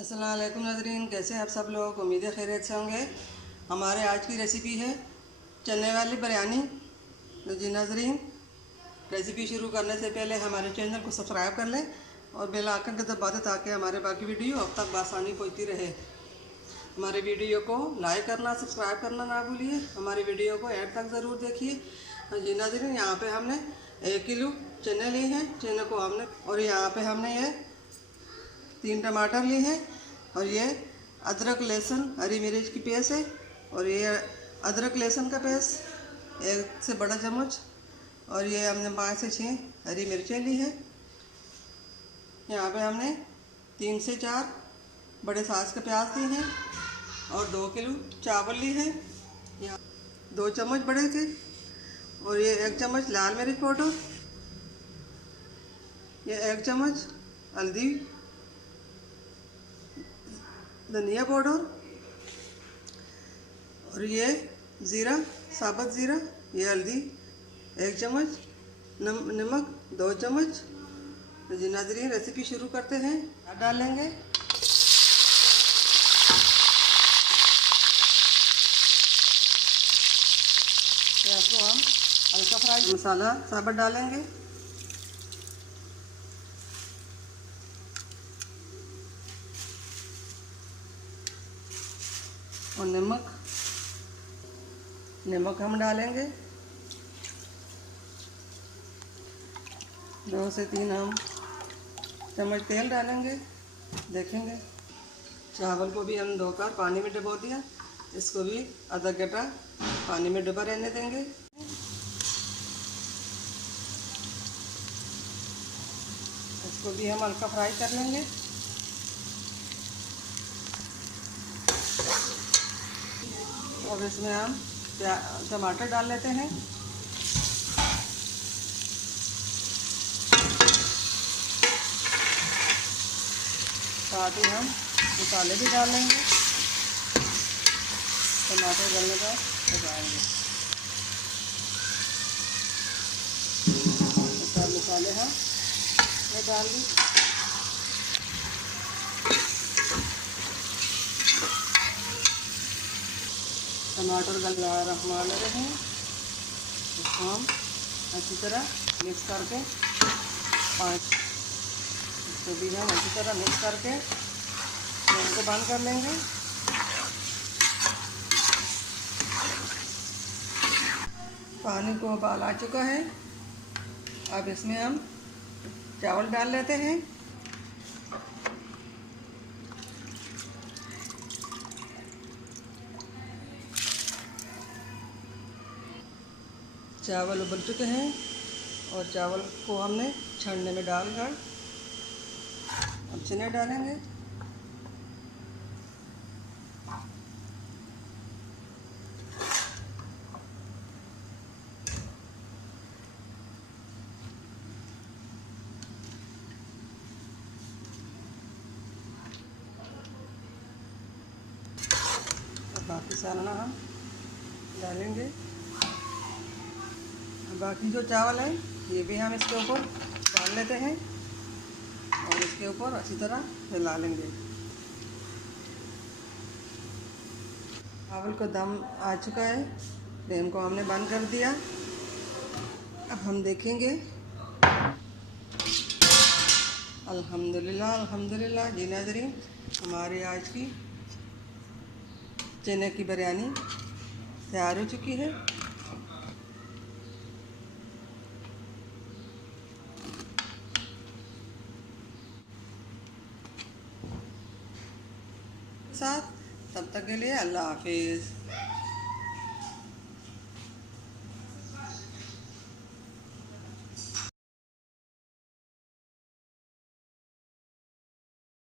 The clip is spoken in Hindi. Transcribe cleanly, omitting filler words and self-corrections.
अस्सलाम वालेकुम नाज़रीन, कैसे हैं आप सब लोग। उम्मीद है खैरियत से होंगे। हमारे आज की रेसिपी है चने वाली बिरयानी। तो जी नाज़रीन, रेसिपी शुरू करने से पहले हमारे चैनल को सब्सक्राइब कर लें और बेल आइकन को दबा दें ताकि हमारे बाकी वीडियो अब तक आसानी पहुँचती रहे। हमारे वीडियो को लाइक करना, सब्सक्राइब करना ना भूलिए। हमारी वीडियो को एंड तक ज़रूर देखिए। जी नाज़रीन, यहाँ पे हमने 1 किलो चने लिए हैं। चने को हमने और यहाँ पे हमने ये 3 टमाटर लिए हैं और ये अदरक लहसुन हरी मिर्च की पेस्ट है और ये अदरक लहसुन का पेस्ट 1 से बड़ा चम्मच और ये हमने 5 से 6 हरी मिर्चें ली हैं। यहाँ पे हमने 3 से 4 बड़े साइज के प्याज लिए हैं और 2 किलो चावल लिए हैं। यहाँ 2 चम्मच बड़े के और ये 1 चम्मच लाल मिर्च पाउडर, ये 1 चम्मच हल्दी धनिया पाउडर और ये ज़ीरा, साबुत ज़ीरा, ये हल्दी 1 चम्मच, नमक 2 चम्मच। तो जी नाज़रीन, रेसिपी शुरू करते हैं। डालेंगे प्याज को हम हल्का फ्राई, मसाला साबुत डालेंगे और नमक हम डालेंगे 2 से 3 हम चम्मच तेल डालेंगे। देखेंगे चावल को भी हम धोकर पानी में डुबो दिया, इसको भी आधा घंटा पानी में डुबा रहने देंगे। इसको भी हम हल्का फ्राई कर लेंगे। अब इसमें हम टमाटर डाल लेते हैं। साथ ही हम मसाले भी डाल लेंगे। टमाटर गलने का पकाएंगे। मसाले हम ये डाल दी। टमाटर गल रहे हैं, इसको हम अच्छी तरह मिक्स करके इसको भी हम अच्छी तरह मिक्स करके फ्लेम को बंद कर लेंगे। पानी को उबाल आ चुका है। अब इसमें हम चावल डाल लेते हैं। चावल उबल चुके हैं और चावल को हमने छन्ने में डालकर अब चने डालेंगे। बाकी सारा हम डालेंगे। बाकी जो चावल है ये भी हम इसके ऊपर डाल लेते हैं और इसके ऊपर अच्छी तरह हिला लेंगे। चावल को दम आ चुका है, फ्लेम को हमने बंद कर दिया। अब हम देखेंगे। अल्हम्दुलिल्लाह अल्हम्दुलिल्लाह। जी नाज़रीन, हमारी आज की चने की बिरयानी तैयार हो चुकी है। साथ तब तक के लिए अल्लाह हाफिज़।